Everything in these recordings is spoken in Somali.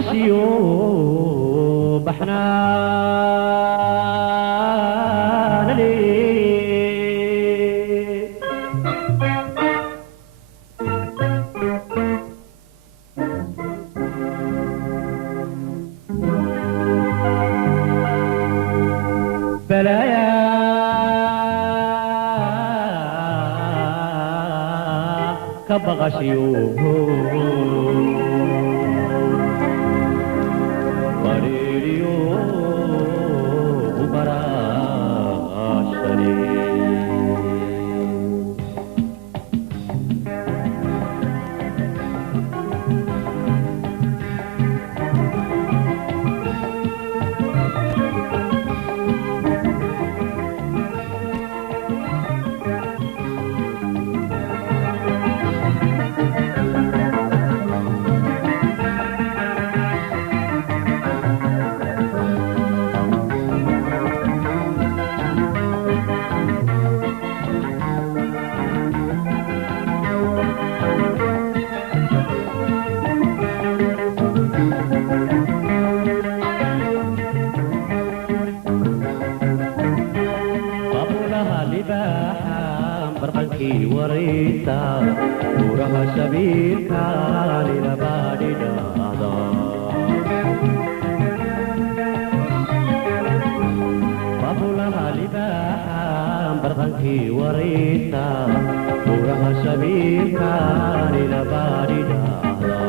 بغشيو بحنان لي بلايا كبغشيو بريريو وبراشري وريتا ورها شبيكا لنبادي دادا بابولها لباحا برغنكي وريتا ورها شبيكا لنبادي دادا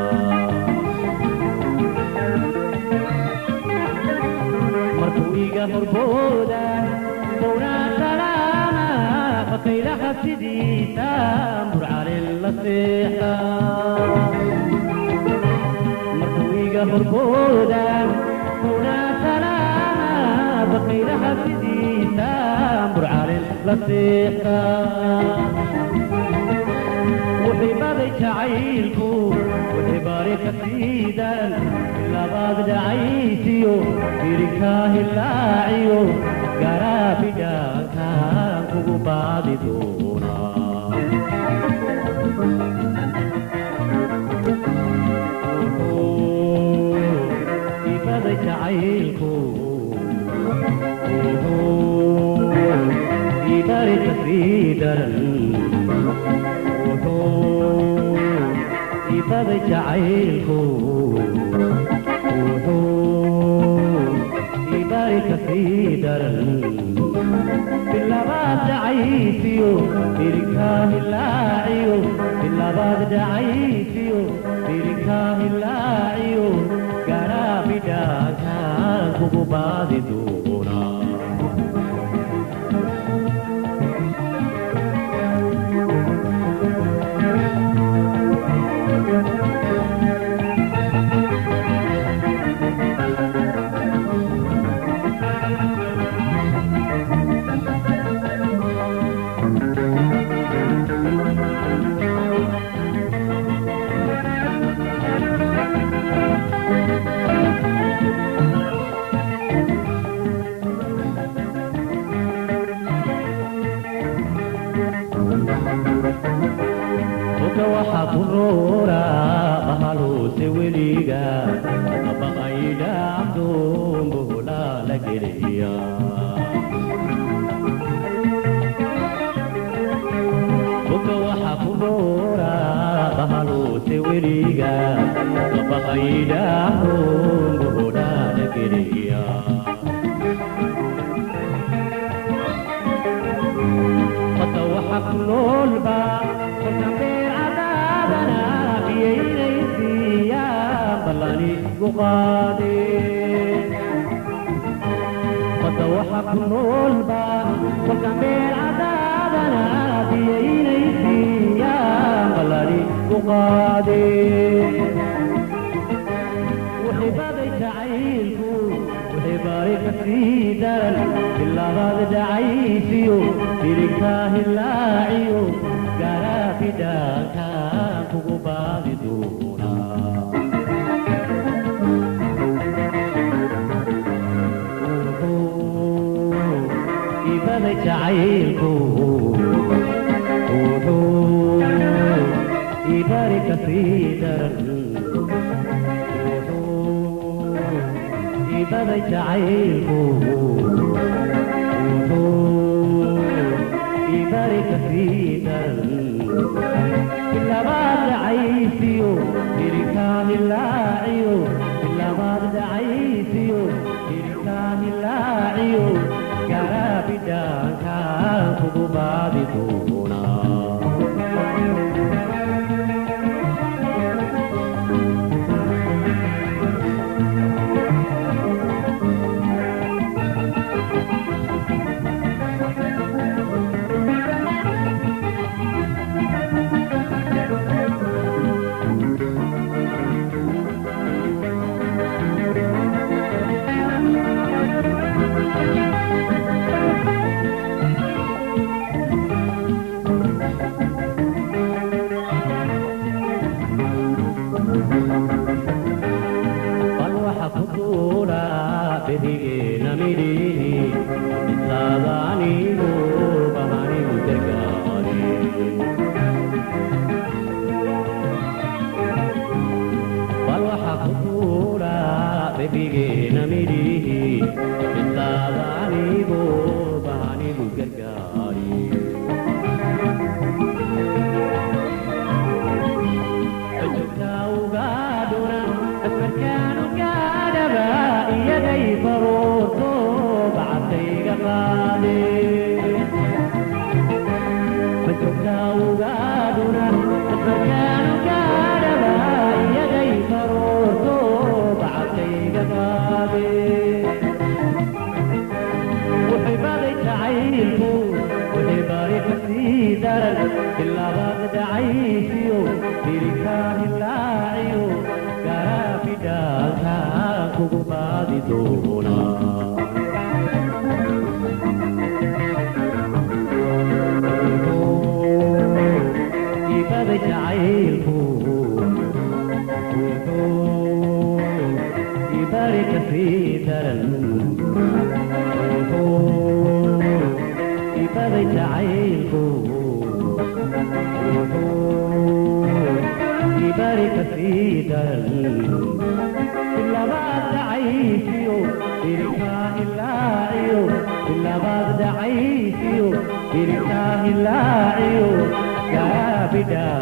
مركويقا مربودا بونا سلاما فقيل حسدي تامر على اللصيحة مركويقا مربودا بونا سلاما فقيل حسدي تامر على اللصيحة وحبابك عيلكو وحبارك سيدا إلا بعد عيسيو بركاه اللاعيو غارابيدhaan kaan kugu baadi doonaa ibaday jacaylku ibari kasii daran ibaday jacaylku ibari kasii daran باللباد دعيفيو بركاه اللاعيو باللباد دعيفيو بركاه اللاعيو غارابيدhaan kaan kugu baadi doonaa waxa ku roora bahaluuse weliga abaqayda abduumbuhula la geliya buka waxa ku roora bahaluuse weliga abaqayda abduumbuhula la geliya fata waxa ku noolba فتوحق النولبا وكمل عذابنا بينيتي يا بلدي وقادي وحبابك عيلكو وحبارك سيدا إلا بعد دعيسيو بركاه اللاعيو غارابيدhaan kaan kugu baadi doonaa ibaday jacaylku ibari kasii ibada jacaylku ibari kasii daran bilabaad dhacaysiyo diritaan ilaaciyo bilabaad dhacaysiyo diritaan ilaaciyo gaaraabidhaankaan kugu baadi doonaa Gaaraabidhaan